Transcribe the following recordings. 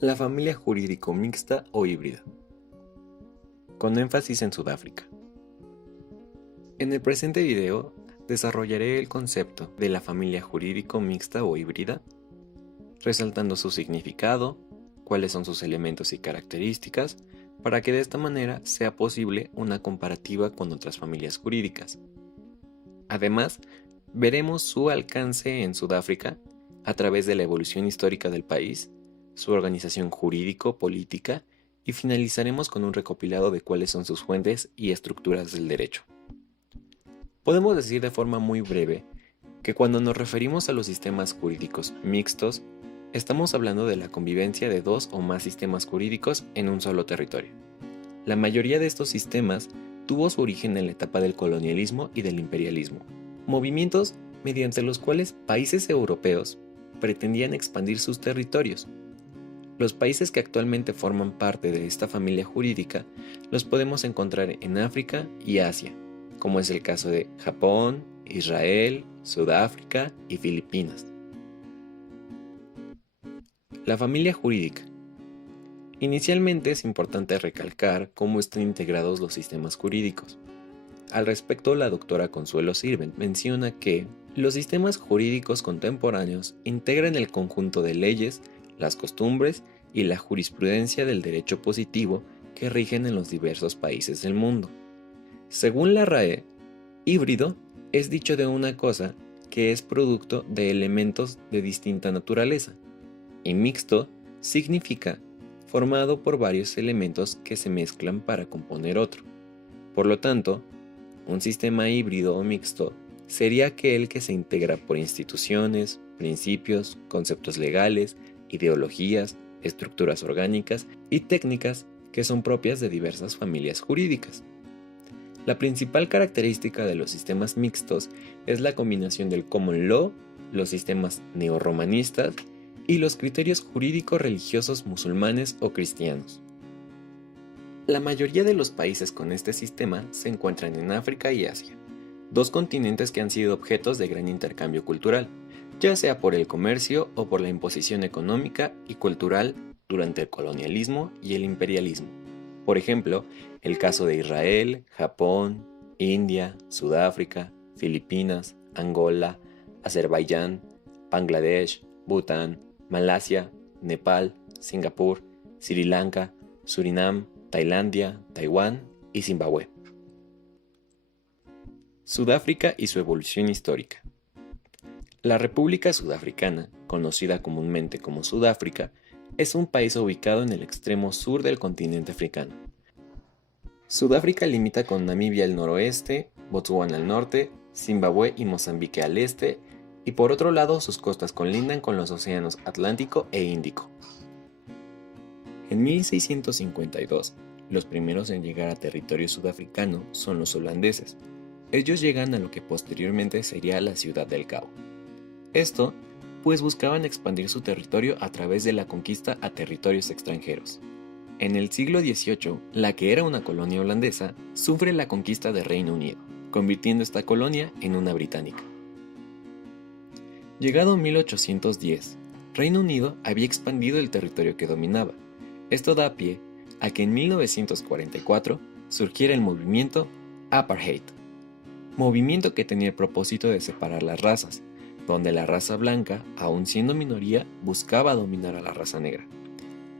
La familia jurídico mixta o híbrida, con énfasis en Sudáfrica. En el presente video desarrollaré el concepto de la familia jurídico mixta o híbrida, resaltando su significado, cuáles son sus elementos y características, para que de esta manera sea posible una comparativa con otras familias jurídicas. Además, veremos su alcance en Sudáfrica a través de la evolución histórica del país, su organización jurídico-política y finalizaremos con un recopilado de cuáles son sus fuentes y estructuras del derecho. Podemos decir de forma muy breve que cuando nos referimos a los sistemas jurídicos mixtos, estamos hablando de la convivencia de dos o más sistemas jurídicos en un solo territorio. La mayoría de estos sistemas tuvo su origen en la etapa del colonialismo y del imperialismo, movimientos mediante los cuales países europeos pretendían expandir sus territorios. Los países que actualmente forman parte de esta familia jurídica los podemos encontrar en África y Asia, como es el caso de Japón, Israel, Sudáfrica y Filipinas. La familia jurídica. Inicialmente es importante recalcar cómo están integrados los sistemas jurídicos. Al respecto, la doctora Consuelo Sirvent menciona que los sistemas jurídicos contemporáneos integran el conjunto de leyes, las costumbres y la jurisprudencia del derecho positivo que rigen en los diversos países del mundo. Según la RAE, híbrido es dicho de una cosa que es producto de elementos de distinta naturaleza, y mixto significa formado por varios elementos que se mezclan para componer otro. Por lo tanto, un sistema híbrido o mixto sería aquel que se integra por instituciones, principios, conceptos legales, ideologías, estructuras orgánicas y técnicas que son propias de diversas familias jurídicas. La principal característica de los sistemas mixtos es la combinación del common law, los sistemas neorromanistas y los criterios jurídicos religiosos musulmanes o cristianos. La mayoría de los países con este sistema se encuentran en África y Asia, dos continentes que han sido objetos de gran intercambio cultural, ya sea por el comercio o por la imposición económica y cultural durante el colonialismo y el imperialismo. Por ejemplo, el caso de Israel, Japón, India, Sudáfrica, Filipinas, Angola, Azerbaiyán, Bangladesh, Bután, Malasia, Nepal, Singapur, Sri Lanka, Surinam, Tailandia, Taiwán y Zimbabue. Sudáfrica y su evolución histórica. La República Sudafricana, conocida comúnmente como Sudáfrica, es un país ubicado en el extremo sur del continente africano. Sudáfrica limita con Namibia al noroeste, Botsuana al norte, Zimbabue y Mozambique al este, y por otro lado sus costas colindan con los océanos Atlántico e Índico. En 1652, los primeros en llegar a territorio sudafricano son los holandeses. Ellos llegan a lo que posteriormente sería la Ciudad del Cabo. Esto, pues buscaban expandir su territorio a través de la conquista a territorios extranjeros. En el siglo XVIII, la que era una colonia holandesa, sufre la conquista del Reino Unido, convirtiendo esta colonia en una británica. Llegado 1810, Reino Unido había expandido el territorio que dominaba. Esto da pie a que en 1944 surgiera el movimiento Apartheid, movimiento que tenía el propósito de separar las razas, donde la raza blanca, aun siendo minoría, buscaba dominar a la raza negra.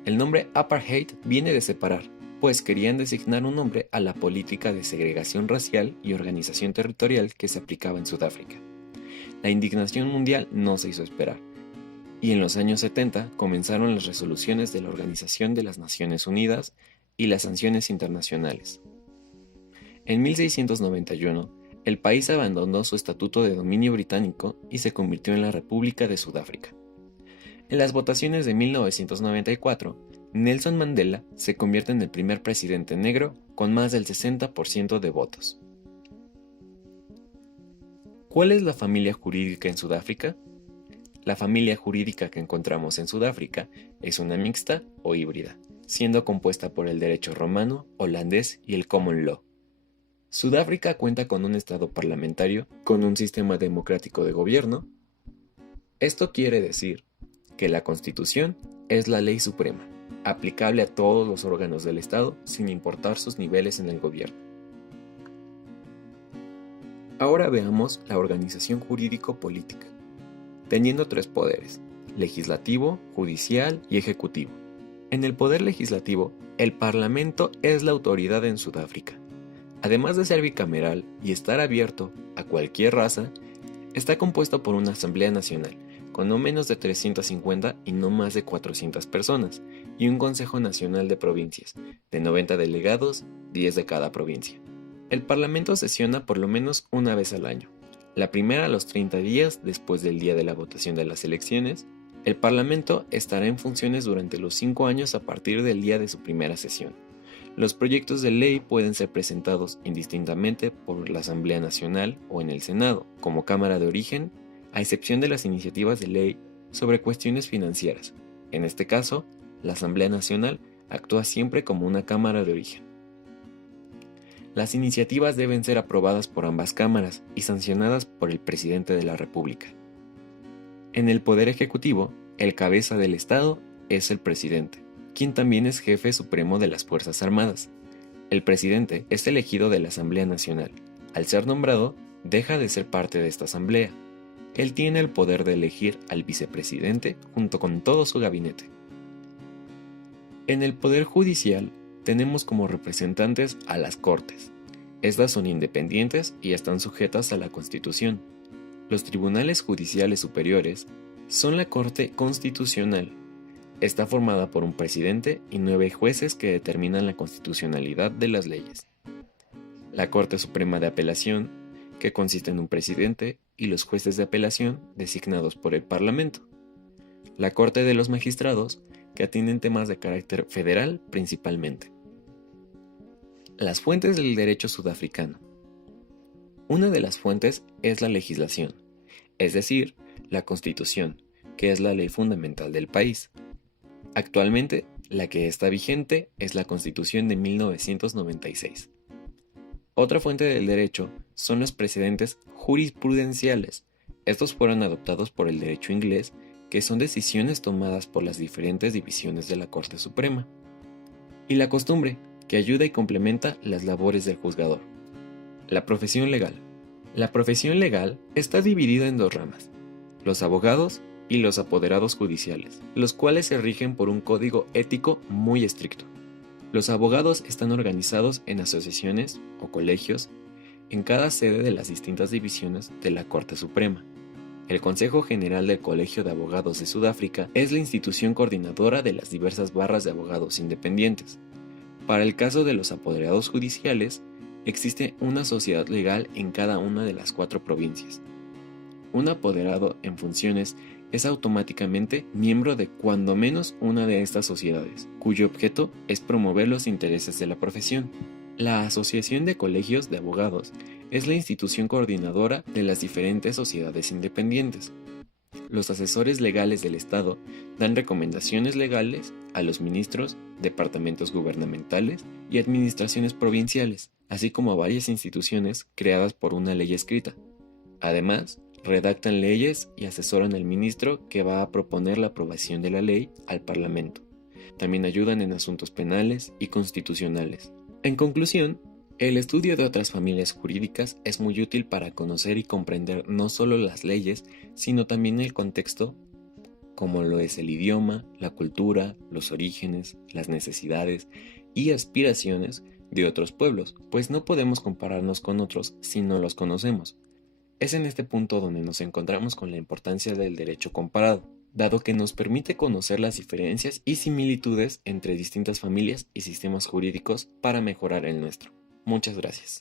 El nombre Apartheid viene de separar, pues querían designar un nombre a la política de segregación racial y organización territorial que se aplicaba en Sudáfrica. La indignación mundial no se hizo esperar, y en los años 70 comenzaron las resoluciones de la Organización de las Naciones Unidas y las sanciones internacionales. En 1691, el país abandonó su estatuto de dominio británico y se convirtió en la República de Sudáfrica. En las votaciones de 1994, Nelson Mandela se convierte en el primer presidente negro con más del 60% de votos. ¿Cuál es la familia jurídica en Sudáfrica? La familia jurídica que encontramos en Sudáfrica es una mixta o híbrida, siendo compuesta por el derecho romano, holandés y el common law. Sudáfrica cuenta con un estado parlamentario, con un sistema democrático de gobierno. Esto quiere decir que la Constitución es la ley suprema. aplicable a todos los órganos del Estado sin importar sus niveles en el gobierno. Ahora veamos la organización jurídico-política, teniendo tres poderes: legislativo, judicial y ejecutivo. En el poder legislativo, el Parlamento es la autoridad en Sudáfrica. Además de ser bicameral y estar abierto a cualquier raza, está compuesto por una Asamblea Nacional, con no menos de 350 y no más de 400 personas, y un Consejo Nacional de Provincias, de 90 delegados, 10 de cada provincia. El Parlamento sesiona por lo menos una vez al año. La primera a los 30 días después del día de la votación de las elecciones. El Parlamento estará en funciones durante los 5 años a partir del día de su primera sesión. Los proyectos de ley pueden ser presentados indistintamente por la Asamblea Nacional o en el Senado, como Cámara de Origen, a excepción de las iniciativas de ley sobre cuestiones financieras. En este caso, la Asamblea Nacional actúa siempre como una Cámara de Origen. Las iniciativas deben ser aprobadas por ambas cámaras y sancionadas por el Presidente de la República. En el Poder Ejecutivo, el cabeza del Estado es el Presidente, quien también es jefe supremo de las Fuerzas Armadas. El Presidente es elegido de la Asamblea Nacional. Al ser nombrado, deja de ser parte de esta Asamblea. Él tiene el poder de elegir al Vicepresidente junto con todo su gabinete. En el Poder Judicial, tenemos como representantes a las Cortes. Estas son independientes y están sujetas a la Constitución. Los tribunales judiciales superiores son la Corte Constitucional. Está formada por un presidente y 9 jueces que determinan la constitucionalidad de las leyes. La Corte Suprema de Apelación, que consiste en un presidente y los jueces de apelación designados por el Parlamento. La Corte de los Magistrados, que atienden temas de carácter federal principalmente. Las fuentes del derecho sudafricano. Una de las fuentes es la legislación, es decir, la Constitución, que es la ley fundamental del país. Actualmente, la que está vigente es la Constitución de 1996. Otra fuente del derecho son los precedentes jurisprudenciales. Estos fueron adoptados por el derecho inglés, que son decisiones tomadas por las diferentes divisiones de la Corte Suprema. Y la costumbre, que ayuda y complementa las labores del juzgador. La profesión legal. La profesión legal está dividida en 2 ramas: los abogados y los apoderados judiciales, los cuales se rigen por un código ético muy estricto. Los abogados están organizados en asociaciones o colegios en cada sede de las distintas divisiones de la Corte Suprema. El Consejo General del Colegio de Abogados de Sudáfrica es la institución coordinadora de las diversas barras de abogados independientes. Para el caso de los apoderados judiciales, existe una sociedad legal en cada una de las 4 provincias. Un apoderado en funciones es automáticamente miembro de cuando menos una de estas sociedades, cuyo objeto es promover los intereses de la profesión. La Asociación de Colegios de Abogados es la institución coordinadora de las diferentes sociedades independientes. Los asesores legales del Estado dan recomendaciones legales a los ministros, departamentos gubernamentales y administraciones provinciales, así como a varias instituciones creadas por una ley escrita. Además, redactan leyes y asesoran al ministro que va a proponer la aprobación de la ley al Parlamento. También ayudan en asuntos penales y constitucionales. En conclusión, el estudio de otras familias jurídicas es muy útil para conocer y comprender no solo las leyes, sino también el contexto, como lo es el idioma, la cultura, los orígenes, las necesidades y aspiraciones de otros pueblos, pues no podemos compararnos con otros si no los conocemos. Es en este punto donde nos encontramos con la importancia del derecho comparado, dado que nos permite conocer las diferencias y similitudes entre distintas familias y sistemas jurídicos para mejorar el nuestro. Muchas gracias.